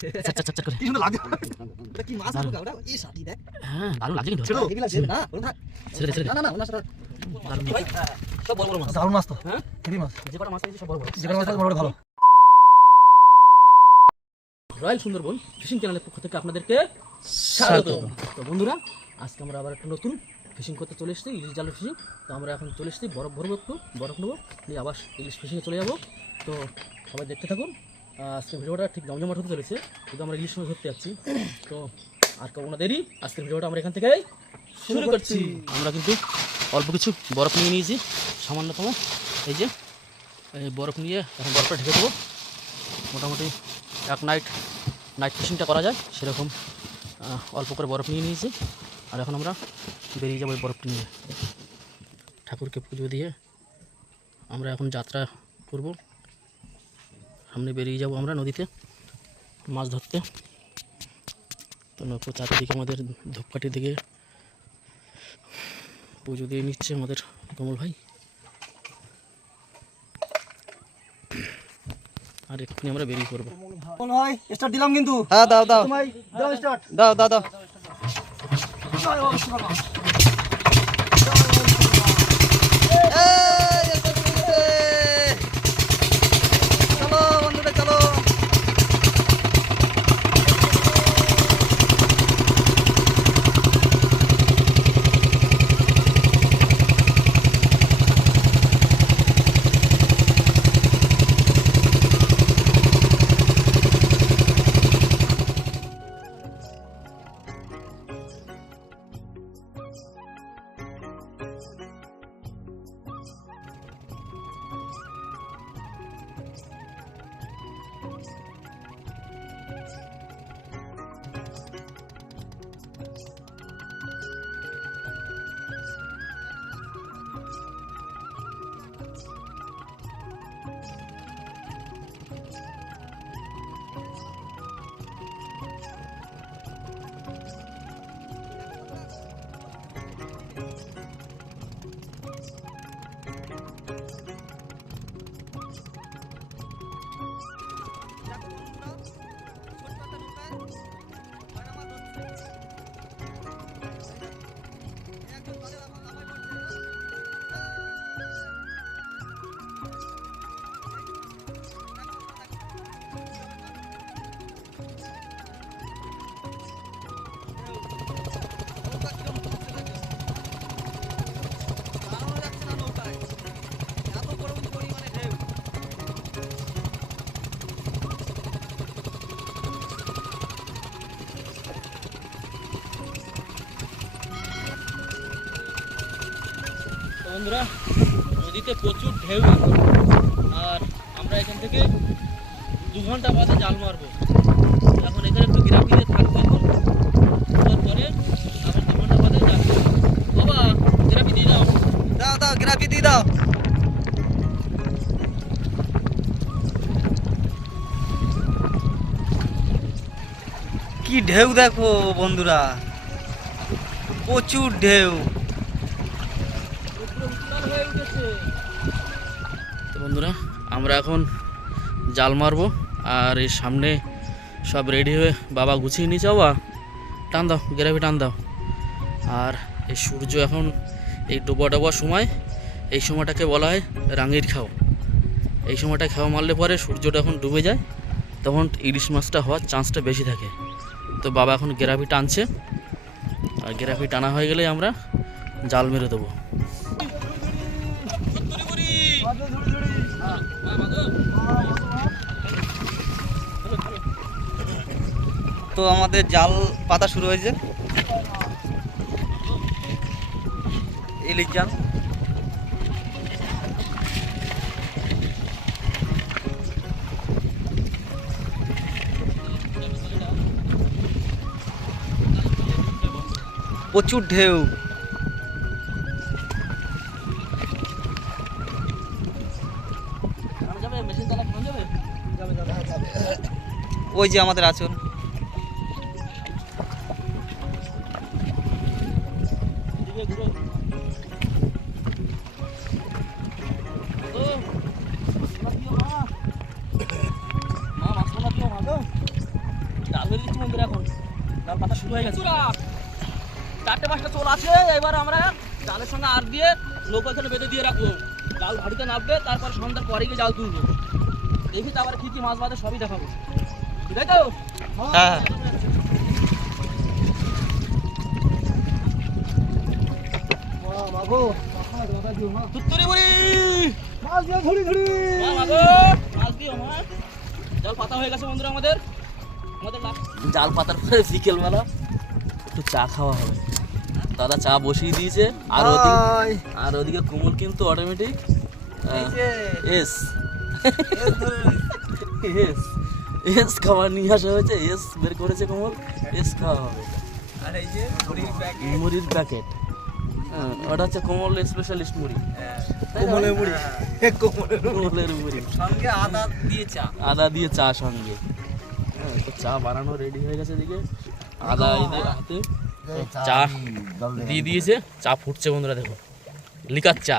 কি সুন্দর লাগছে। এটা কি মাছ হবে ওটা? এই সাটি দেখ। হ্যাঁ, দারুণ লাগছে কিন্তু। ছোট হেভি লাগছে না? বলুন না। ছেড়ে। না ওনা সারা দারুণ ভাই। সব বড় বড় মাছ। দারুণ মাছ তো। হ্যাঁ? হেভি মাছ। যে কটা মাছ আছে সব বড় বড়। যে কটা মাছ আছে বড় ভালো। রয়্যাল সুন্দরবন ফিশিং চ্যানেলের পক্ষ থেকে আপনাদেরকে স্বাগত। তো বন্ধুরা, আজকে আমরা আবার একটা নতুন ফিশিং করতে চলে এসেছি, ইলিশ জালের ফিশিং। তো আমরা এখন চলে এসেছি বরফ ভরবো, একটু বরফ নেবো, নিয়ে আবার ইলিশ ফিশিংয়ে চলে যাবো। তো সবাই দেখতে থাকুন। আজকের ভিডিওটা ঠিক জমজমাট হতে চলেছে, কিন্তু আমরা ইলিশ মাছ ধরতে যাচ্ছি। তো আর কোনো দেরি, আজকের ভিডিওটা আমরা এখান থেকে শুরু করছি। আমরা কিন্তু অল্প কিছু বরফ নিয়ে নিয়েছি, সামান্যতম। এই যে এই বরফ নিয়ে এখন বরফটা ঢেকে দেবো। মোটামুটি এক নাইট ফিশিংটা করা যায় সেরকম অল্প করে বরফ নিয়ে নিয়েছি। আর এখন আমরা বেরিয়ে যাবো এই বরফটি নিয়ে। ঠাকুরকে পুজো দিয়ে আমরা এখন যাত্রা করব, সামনে বেরিয়ে যাব আমরা নদীতে মাছ ধরতে। তো নৌকো চারিদিকে আমাদের ধূপকাঠির দিকে পুজো দিয়ে নিচ্ছে আমাদের কমল ভাই। আর এক্ষুনি আমরা বেরিয়ে পড়বো। ভাই স্টার্ট দিলাম কিন্তু। হ্যাঁ দাও স্টার্ট দাও। চলো বন্ধুরা চলো। বন্ধুরা, নদীতে প্রচুর ঢেউ আর আমরা এখান থেকে 2 ঘন্টা বাদে জাল মারবো। এখন এখানে একটু গ্রাফিতে থাকবো, এখন তারপরে আবার 2 ঘন্টা বাদে জাল মারবো। বাবা গ্রাফি দিয়ে দাও গ্রাফি দিয়ে দাও। কি ঢেউ দেখো বন্ধুরা, প্রচুর ঢেউ। তো বন্ধুরা, আমরা এখন জাল মারবো আর এই সামনে সব রেডি হয়ে বাবা গুছিয়ে নিয়েছে। বাবা টান দাও, গ্রাফি টান দাও। আর এই সূর্য এখন এই ডোবা সময়, এই সময়টাকে বলা হয় রাঙির খাও। এই সময়টা খাওয়া মারলে পরে সূর্যটা এখন ডুবে যায়, তখন ইলিশ মাছটা হওয়ার চান্সটা বেশি থাকে। তো বাবা এখন গ্রাফি টানছে, আর গ্রাফি টানা হয়ে গেলে আমরা জাল মেরে দেবো। তো আমাদের জাল পাতা শুরু হয়েছে, ইলিশ জাল। প্রচুর ঢেউ। ওই যে আমাদের আচল। বন্ধুরা এখন জাল পাতা শুরু হয়ে গেছে, 4-5টা চোল আছে। এবার আমরা জালের সঙ্গে আর দিয়ে নৌকা এখানে বেঁধে দিয়ে রাখবো, জাল ভাড়িতে নামবে, তারপর সন্ধ্যার পরে গিয়ে জাল তুলবো। দেখি তারপরে কি কি মাছ বাঁধে সবই দেখাবো, ঠিক আছে তো? হ্যাঁ তুত্তুরি বুড়ি মাছ দিও মা। জাল পাতা হয়ে গেছে বন্ধুরা, আমাদের জাল পাতার পরে বিকেল বেলা একটু চা খাওয়া হবে। দাদা চা বসিয়ে দিয়েছে, আর ওদিকে কোমল কিন্তু অটোমেটিক এস এস এস খাবার নিয়ে আসা হয়েছে, এস বের করেছে কোমল, এস খাওয়া হবে। আর এই যে মুড়ির প্যাকেট, ওটা হচ্ছে কোমল স্পেশালিস্ট মুড়ি, কোমলের মুড়ি, কোমলের মুড়ি সঙ্গে আদা দিয়ে চা, আদা দিয়ে চা সঙ্গে। তো চা বানানো রেডি হয়ে গেছে, এদিকে আদা এদের হাতে চা দিয়ে দিয়েছে, চা ফুটছে বন্ধুরা, দেখো লিকার চা,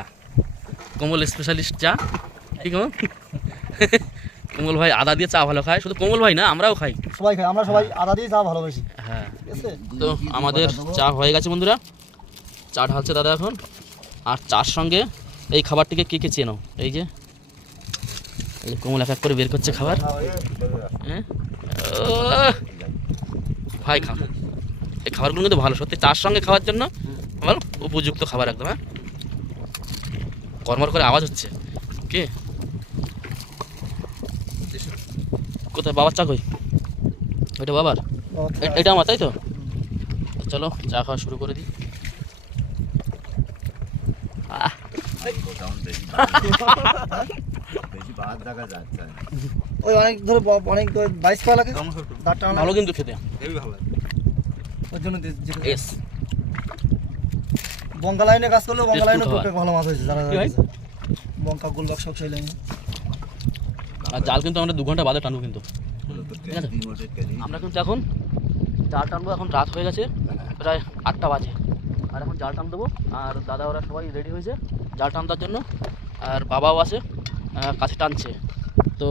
কোমল স্পেশালিস্ট চা। ঠিক আছে, কোমল ভাই আদা দিয়ে চা ভালো খায়, শুধু কোমল ভাই না আমরাও খাই, সবাই খাই, আমরা সবাই আদা দিয়ে চা ভালোবাসি। হ্যাঁ, তো আমাদের চা হয়ে গেছে বন্ধুরা, চা ঢালছে দাদা এখন। আর চার সঙ্গে এই খাবারটিকে কে কে চেনো? এই যে কোমল এক এক করে বের করছে খাবার। হ্যাঁ ভাই খা, এই খাবারগুলো কিন্তু ভালো, সত্যি চার সঙ্গে খাওয়ার জন্য ভালো উপযুক্ত খাবার একদম। হ্যাঁ, কর্মর করে আওয়াজ হচ্ছে, কে কোথায়? বাবার চা কই? ওইটা বাবার, এটা আমার, তাই তো? চলো চা খাওয়া শুরু করে দিই। ওই অনেক ধরে অনেক 22 পা লাগে, ভালো কিন্তু খেতে, ওর জন্য এস বঙ্কা লাইনে কাজ করলেও বঙ্কা লাইনে খাবার। ভালো মাছ হয়েছে, যারা কি ভাই? বঙ্কা গোলবাক সব সেই লাইনে। আর জাল কিন্তু আমরা 2 ঘন্টা বাদে টানবো কিন্তু, ঠিক আছে? আমরা কিন্তু এখন জাল টানবো, এখন রাত হয়ে গেছে, প্রায় 8টা বাজে, আর এখন জাল টান দেবো। আর দাদা ওরা সবাই রেডি হয়েছে জাল টানবার জন্য, আর বাবাও আছে কাছে টানছে। তো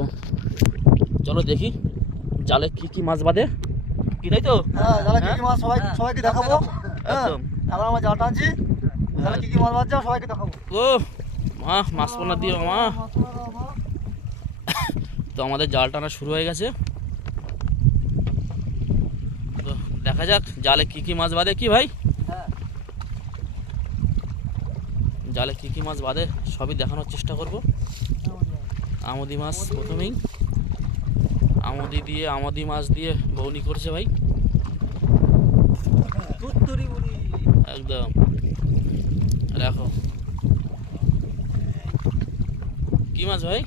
চলো দেখি জালে কি কি মাছ বাঁধে, কি তাই তো? হ্যাঁ, জালে কি কি মাছ সবাইকে দেখাবো। হ্যাঁ, একদম। এখন আমরা জাল টানছি, জালে কি কি মাছ বাজছে সবাইকে দেখাবো। ও মা, মাছ পোনা দিও মা। তো আমাদের জাল টানা শুরু হয়ে গেছে, তো দেখা যাক জালে কি কি মাছ বাঁধে। কি ভাই, হ্যাঁ, জালে কি কি মাছ বাঁধে সবই দেখানোর চেষ্টা করব। আমদি মাছ প্রথমেই, আমদি মাছ দিয়ে বৌনি করছে ভাই, তুত্তুরি মুড়ি একদম। দেখো কি মাছ ভাই?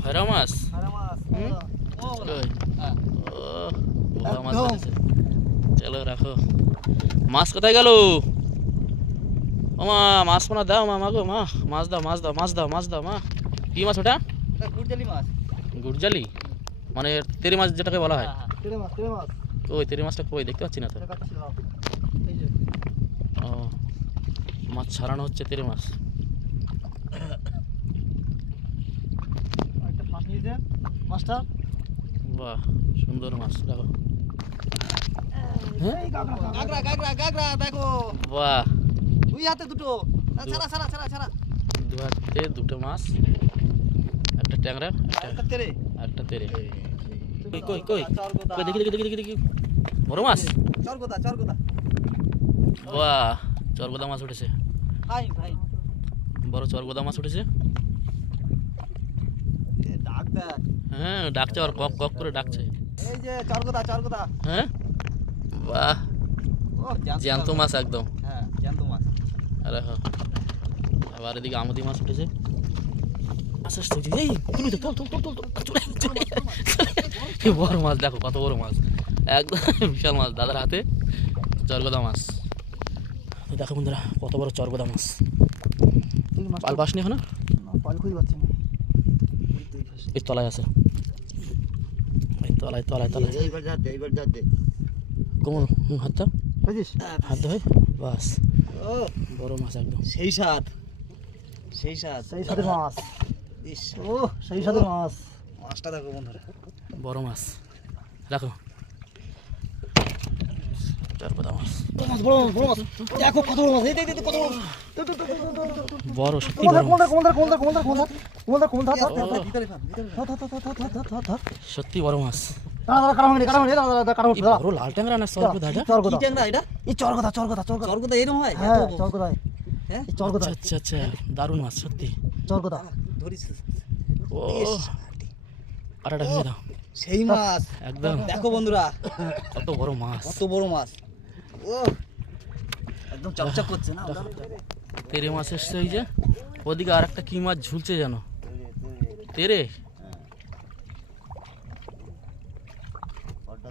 খয়রা মাছ। হুম? কই? ও, বোবা মাছ একদম। বেঁধেছে। চলো রাখো। মাছ কোথায় গেল? ও মা, মাছ পোনা দাও মা, মাগো মা, মাছ দাও মাছ দাও মাছ দাও মাছ দাও মা। কি মাছ ওটা? গুড়জালি মাছ। গুড়জালি মানে তেরি মাছ যেটাকে বলা হয়। তেরে মাছ, তেরে মাছ। ওই তেরি মাছটা কই দেখতে পাচ্ছি না তো। এটা কাটছি দাও। এই যে ও, মাছ ছাড়ানো হচ্ছে তেরি মাছ। একটা ফাঁস নিয়েছে মাছটা। বাহ, সুন্দর মাছ দেখো। এই গাগরা গাগরা গাগরা দেখো। বাহ, দুই হাতে দুটো। ছাড়া ছাড়া ছাড়া ছাড়া। দু হাতে দুটো মাছ, একটা ট্যাংরা, একটা তেরে। একটা তেরে। কই কই কই কই, দেখি দেখি দেখি দেখি দেখি, বড় মাছ। চরগোদা চরগোদা। বাহ, চরগোদা মাছ উঠেছে, ভাই ভাই বড় চরগোদা মাছ উঠেছে। ডাক দেখ। হ্যাঁ, ডাকছে, আর কক কক করে ডাকছে। এই যে চরগোদা চরগোদা। হ্যাঁ, বাহ, ও জ্যান্ত মাছ একদম। হ্যাঁ, জ্যান্ত মাছ। আরে হ্যাঁ, আবার এদিকে আমদি মাছ উঠেছে। আচ্ছা আচ্ছা, এই তুমি তো তোল তোল তোল তোল, চলে চলে এই বড় মাছ দেখো, কত বড় মাছ, একদম বিশাল মাছ দাদার হাতে, চরগোদা মাছ। দেখো বন্ধুরা, কত বড় চরগোদা মাছ। পাল পাসনি এখনো? পাল খুঁজে পাচ্ছি না। এই তলায় আছে, এই তলায় তলায় তলায়। এইবার যাতে কোমল হাতটা, বুঝিস? হাত ধরে, বাস, ও বড় মাছ একদম। সেই স্বাদ, সেই স্বাদ, সেই সাথে মাছ। ইস, ও সেই সাথে মাছ। মাছটা দেখো বন্ধুরা, বড় মাছ। দেখো চরপদা মাছ বড় মাছ, বড় মাছ। দেখো কত বড় মাছ, এই দেখ, কত বড় মাছ। বড়, সত্যি বড় মাছ। সত্যি বড় মাছ। এই বড় লাল ট্যাংরা না চরপদা এটা? কি ট্যাংরা এটা? চরগদা চরগোদা এরকম হয়? হ্যাঁ এত বড়? চরগদা হ্যাঁ? চরগদা আচ্ছা আচ্ছা, দারুণ মাছ সত্যি। চরগদা ধরিস। ও আটাটা ভেঙে দাও সেই মাছ একদম। দেখো বন্ধুরা কত বড় মাছ, কত বড় মাছ। ও একদম চকচক করছে না? তেরে মাছ এসছে। ওই যে ওদিকে আর একটা কি মাছ ঝুলছে যেন, তেরে,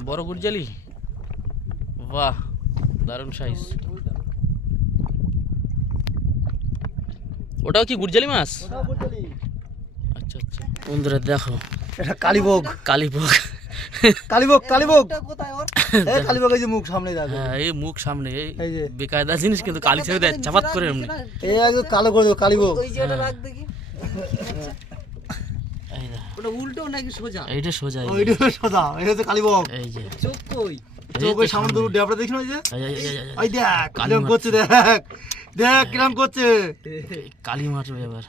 বড় গুরজালি। বাহ, দারুণ সাইজ। ওটাও কি গুরজালি মাছ? আচ্ছা আচ্ছা বন্ধুরা দেখো, এটা কালীভোগ কালীভোগ। ওটা কোথায় ওর? এই কালীভোগ, এই যে মুখ সামনে দেখো, হ্যাঁ, এই মুখ সামনে, এই এই যে বেকায়দা জিনিস, কিন্তু কালি ছেড়ে দেয় চাপাত করে এমনি। এই একদম কালো করে দেবো কালীভোগ। ওই যে ওটা রাখ দেখি। এই দেখ, ওটা উল্টো নাকি সোজা? এইটা সোজা, এই যে, ওইটা সোজা, এই হচ্ছে কালীভোগ। এই যে, চোখ কই? এই চোখ তো ওই সামনে সামনে। দুটো ডেবটা দেখছ না, ওই যে এই, ওই দেখ কালী কিরম মাছ। করছে, দেখ দেখ কিরম করছে, কালি মারবে এবার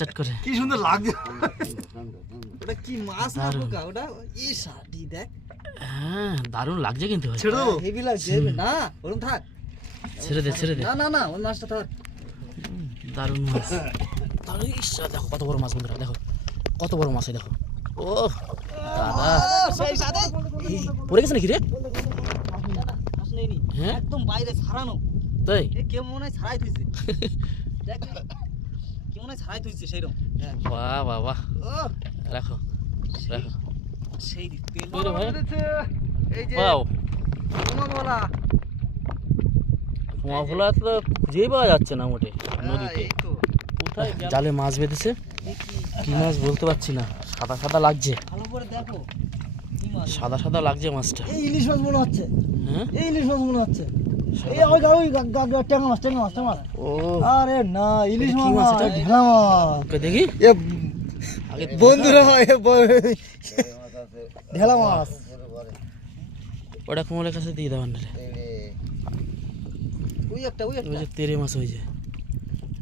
চট করে। কি সুন্দর লাগছে। ওটা কি মাছ না দারুণ। পোকা? ওটা এই সাটি দেখ। হ্যাঁ, দারুণ লাগছে কিন্তু ভাই। ছেড়ে দেবো, হেভি লাগছে। না ওরকম থাক। ছেড়ে দে। না ওই মাছটা থাক। দারুণ মাছ। দারুণ, ইস, দেখো কত বড় মাছ বন্ধুরা, দেখো কত বড় মাছ, এই দেখো। ও দাদা, সেই সাথে পড়ে গেছে নাকি রে? মাছ নেইনি। হ্যাঁ একদম বাইরে ছাড়ানো। তাই, এ কেউ মনে হয় ছাড়াই থইছে। দেখ কি মনে হয় ছাড়াই থইছে সেইরকম। বাহ বাহ বাহ, ও রাখো। সেই তেল ওই রে ভাই, এই যে বাও, তোমা বলা। কুয়া ভোলা তো খুঁজেই পাওয়া যাচ্ছে না মোটে নদীতে। এই তো কোথায় জালে মাছ বেঁধেছে, কি মাছ বলতে পারছি না, সাদা সাদা লাগছে, ভালো করে দেখো কি মাছ। সাদা সাদা লাগছে মাছটা। এই ইলিশ মাছ মনে হচ্ছে, হ্যাঁ, এই ইলিশ মাছ মনে হচ্ছে, এই ওই ট্যাংরা মাছ। ও আরে না, ইলিশ কি মাছ মাছ না, এটা? ঢেলা মাছ। ওকে দেখি এ আগে বন্ধুরা, ঢেলা মাছ। ওটা কোমলের কাছে দিয়ে দেবেন রে। ওই একটা ওই যে তেরে মাছ, ওই যে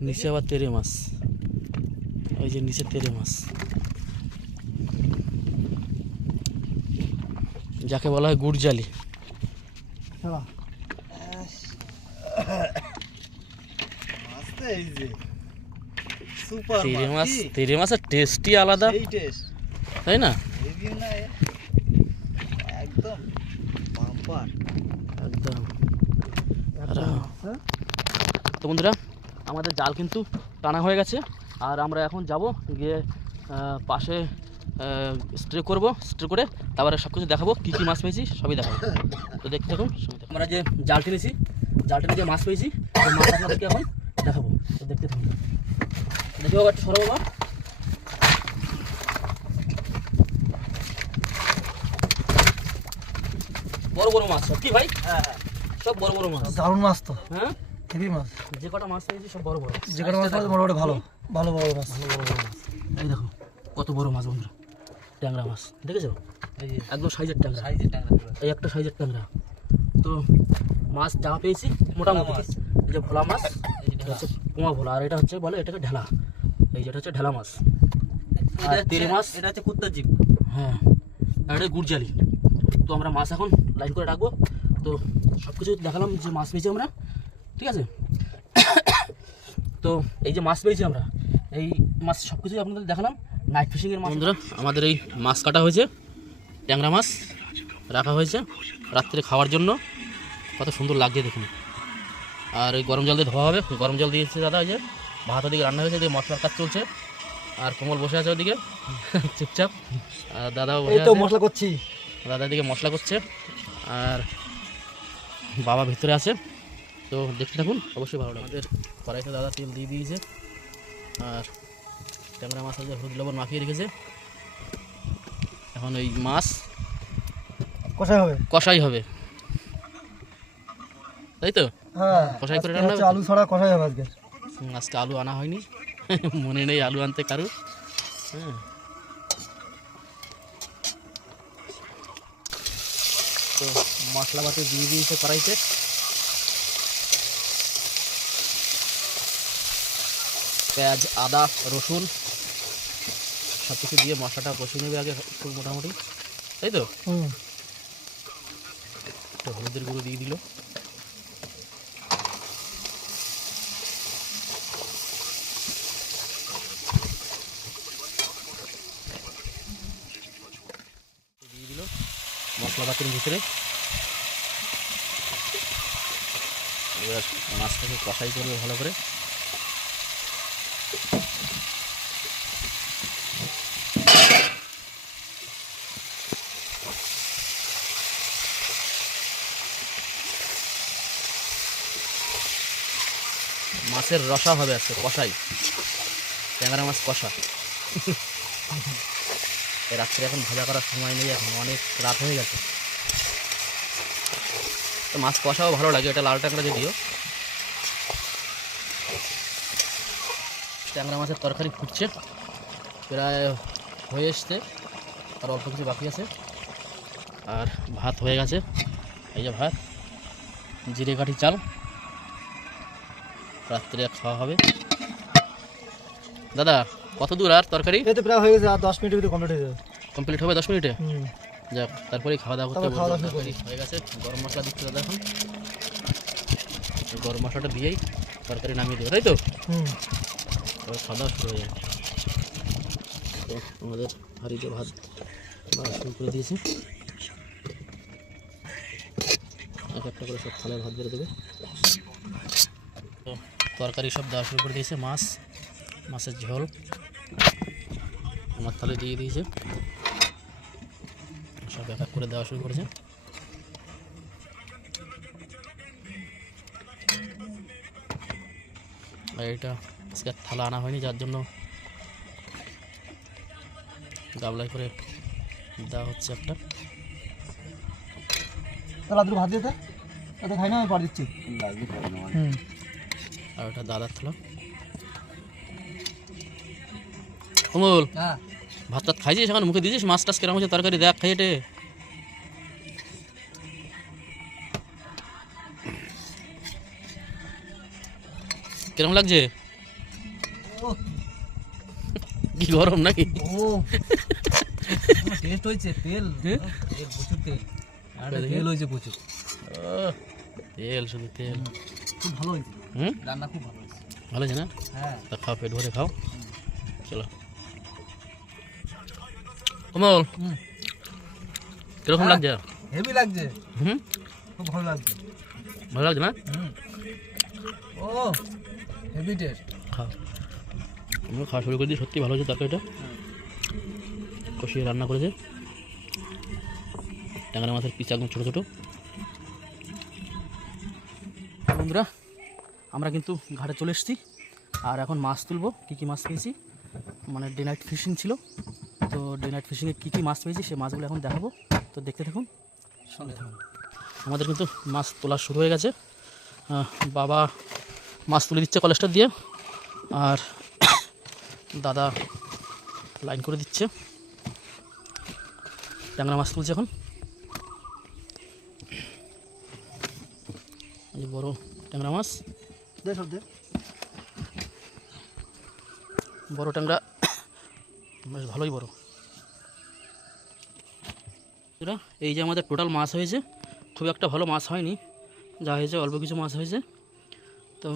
নিচে আবার তেরে মাছ, ওই যে নিচে তেরে মাছ, যাকে বলা হয় গুড়জালি। ঢেলা। মাছটা এই যে সুপার তেরে মাছ, কি? তেরে মাছের টেস্টই আলাদা, এই টেস্ট তাই না? হেভি না এ? একদম বাম্পার। একদম। হ্যাঁ? তো বন্ধুরা, আমাদের জাল কিন্তু টানা হয়ে গেছে, আর আমরা এখন যাব গিয়ে পাশে স্ট্রে করব, স্ট্রে করে তারপরে সব কিছু দেখাবো, কী কী মাছ পেয়েছি সবই দেখাবো। তো দেখতে থাকুন। আমরা যে জাল টেনেছি, জাল টেনে যে মাছ পেয়েছি, সেই মাছ আপনাদেরকে এখন দেখাবো। তো দেখতে থাকুন। দেখি বাবা, একটু সরো বাবা। বড় বড় মাছ সব, কি ভাই? হ্যাঁ, সব বড় বড় মাছ। দারুণ মাছ তো, হ্যাঁ, হেভি মাছ। যে কটা মাছ পেয়েছি সব বড় বড়, যে কটা মাছ পাওয়া মোটামুটি ভালো ভালো বড় মাছ। ভালো বড় বড় মাছ। এই দেখো কত বড় মাছ বন্ধুরা, ট্যাংরা মাছ দেখেছো? এই যে একদম সাইজের ট্যাংরা, সাইজের ট্যাংরা গুলো। এই একটা সাইজের ট্যাংরা। তো মাছ যা পেয়েছি মোটামুটি, মাছ। এই যে ভোলা মাছ, এই যে এটা হচ্ছে কুয়া ভোলা, আর এটা হচ্ছে বলে এটাকে ঢেলা, এই যেটা হচ্ছে ঢেলা মাছ। আর তেরে মাছ, এটা হচ্ছে কুত্তার জিভ। হ্যাঁ, আর এটা গুড়জালি। তো আমরা মাছ এখন লাইন করে রাখবো। তো সব কিছু দেখালাম যে মাছ পেয়েছি আমরা, ঠিক আছে? তো এই যে মাছ পেয়েছি আমরা, এই মাছ সব কিছুই আপনাদের দেখালাম, নাইট ফিশিংয়ের মাছ। বন্ধুরা, আমাদের এই মাছ কাটা হয়েছে, ট্যাংরা মাছ রাখা হয়েছে রাত্রে খাওয়ার জন্য। কত সুন্দর লাগছে দেখুন। আর এই গরম জল দিয়ে ধোয়া হবে, গরম জল দিয়েছে দাদা। ওই যে ভাত ওদিকে রান্না হয়েছে, ওদিকে মশলার কাজ চলছে, আর কোমল বসে আছে ওদিকে চুপচাপ, আর দাদাও বসে এই তো আছে, মশলা করছি। দাদা দিকে মশলা করছে, আর বাবা ভিতরে আছে। তো দেখতে থাকুন, অবশ্যই ভালো লাগে। আমাদের কড়াইতে দাদা তেল দিয়ে দিয়েছে, আর ট্যাংরা মাছ আছে হলুদ লবণ মাখিয়ে রেখেছে। এখন ওই মাছ কষাই হবে। কষাই হবে, তাই তো? হ্যাঁ, কষাই করে আজকে রান্না হচ্ছে হবে? আলু ছাড়া কষাই হবে আজকে। আজকে আলু আনা হয়নি, মনে নেই আলু আনতে কারুর। হ্যাঁ, তো মশলাপাতি দিয়ে দিয়েছে কড়াইতে। পেঁয়াজ, আদা, রসুন সব কিছু দিয়ে মশলাটা কষিয়ে নেবে আগে একটু মোটামুটি, তাই তো? তো হলুদের গুঁড়ো দিয়ে দিল, দিয়ে দিল মশলাপাতির ভিতরে। এবার মাছটাকে কষাই করবে ভালো করে। মাছের রসা হবে আজকে, কষাই, ট্যাংরা মাছ কষা। রাত্রে এখন ভাজা করার সময় নেই, এখন অনেক রাত হয়ে গেছে। তো মাছ কষাও ভালো লাগে, এটা লাল ট্যাংরা যদিও। ট্যাংরা মাছের তরকারি ফুটছে, প্রায় হয়ে এসছে, আর অল্প কিছু বাকি আছে। আর ভাত হয়ে গেছে, এই যে ভাত, জিরে কাঠি চাল, রাত্রে খাওয়া হবে। দাদা কত দূর আর তরকারি? এই তো প্রায় হয়ে গেছে, আর 10 মিনিটের ভিতরে কমপ্লিট হয়ে যাবে। কমপ্লিট হবে 10 মিনিটে? যাক, তারপরে খাওয়া দাওয়া করতে তারপর খাওয়া দাওয়া বলবো। তরকারি হয়ে গেছে, গরম মশলা দিচ্ছে দাদা এখন। এই গরম মশলাটা দিয়েই তরকারি নামিয়ে দেবো, তাই তো? এবার খাওয়া দাওয়া শুরু হয়ে যাবে। তো আমাদের হাঁড়িতে ভাত শুরু করে দিয়েছি, এক একটা করে সব থালায় ভাত বেড়ে দেবে। তো তরকারি সব দেওয়া শুরু করে দিয়েছে, মাছের ঝোল আমার থালে দিয়ে দিয়েছে, সব এক এক করে দেওয়া শুরু করেছে। আর এটা আজকে থালা আনা হয়নি, যার জন্য গাবলায় করে দেওয়া হচ্ছে একটা। তাহলে আদু ভাত দিতে এত খাই না, আমি পার দিচ্ছি। আর ওটা দাদার থালা। অমল, হ্যাঁ ভাত টাত খাইছিস এখন, মুখে দিয়েছিস? মাছ টাছ কেরম হচ্ছে তরকারি, দেখ খাই এটে। কিরম লাগছে? কি গরম নাকি? টেস্ট হয়েছে, তেল প্রচুর তেল, তেল হয়েছে প্রচুর, তেল, শুধু তেল। খুব ভালো হয়েছে, রান্না খুব ভালো হয়েছে। ভালো আছে না? হ্যাঁ তা খাও, পেট ভরে খাও। চলো কমল, কিরকম লাগছে? হেভি লাগছে, হুম, খুব ভালো লাগছে। ভালো লাগছে না? ও হেভি টেস্ট। খাও, আমরা খাওয়া শুরু করে দিই। সত্যি ভালো হচ্ছে তরকারিটা, কষিয়ে রান্না করেছে। ট্যাংরা মাছের পিস একদম ছোটো ছোটো। বন্ধুরা, আমরা কিন্তু ঘাটে চলে এসেছি, আর এখন মাছ তুলবো। কী কী মাছ পেয়েছি, মানে ডে নাইট ফিশিং ছিল, তো ডে নাইট ফিশিংয়ে কী কী মাছ পেয়েছি সেই মাছগুলো এখন দেখাবো, তো দেখতে থাকুন, সঙ্গে থাকুন। আমাদের কিন্তু মাছ তোলা শুরু হয়ে গেছে। বাবা মাছ তুলে দিচ্ছে কলেজটা দিয়ে, আর দাদা লাইন করে দিচ্ছে। ট্যাংরা মাছ তুলছে এখন, এই বড় ট্যাংরা মাছ, দে সব দে। বড় ট্যাংরা, বেশ ভালোই বড়। এই যে আমাদের টোটাল মাছ হয়েছে, খুব একটা ভালো মাছ হয়নি, যা হয়েছে অল্প কিছু মাছ হয়েছে। তো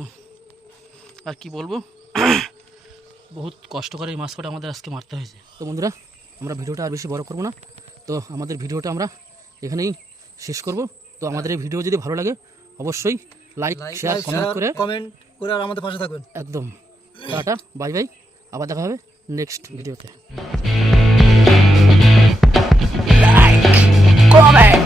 আর কি বলবো, বহুত কষ্ট করে এই মাছ কটা আমাদের আজকে মারতে হয়েছে। তো বন্ধুরা, আমরা ভিডিওটা আর বেশি বড় করব না, তো আমাদের ভিডিওটা আমরা এখানেই শেষ করব। তো আমাদের এই ভিডিও যদি ভালো লাগে অবশ্যই লাইক, শেয়ার, কমেন্ট করে আর আমাদের পাশে থাকবেন। একদম। টাটা, বাই বাই, আবার দেখা হবে নেক্সট ভিডিওতে। Comment.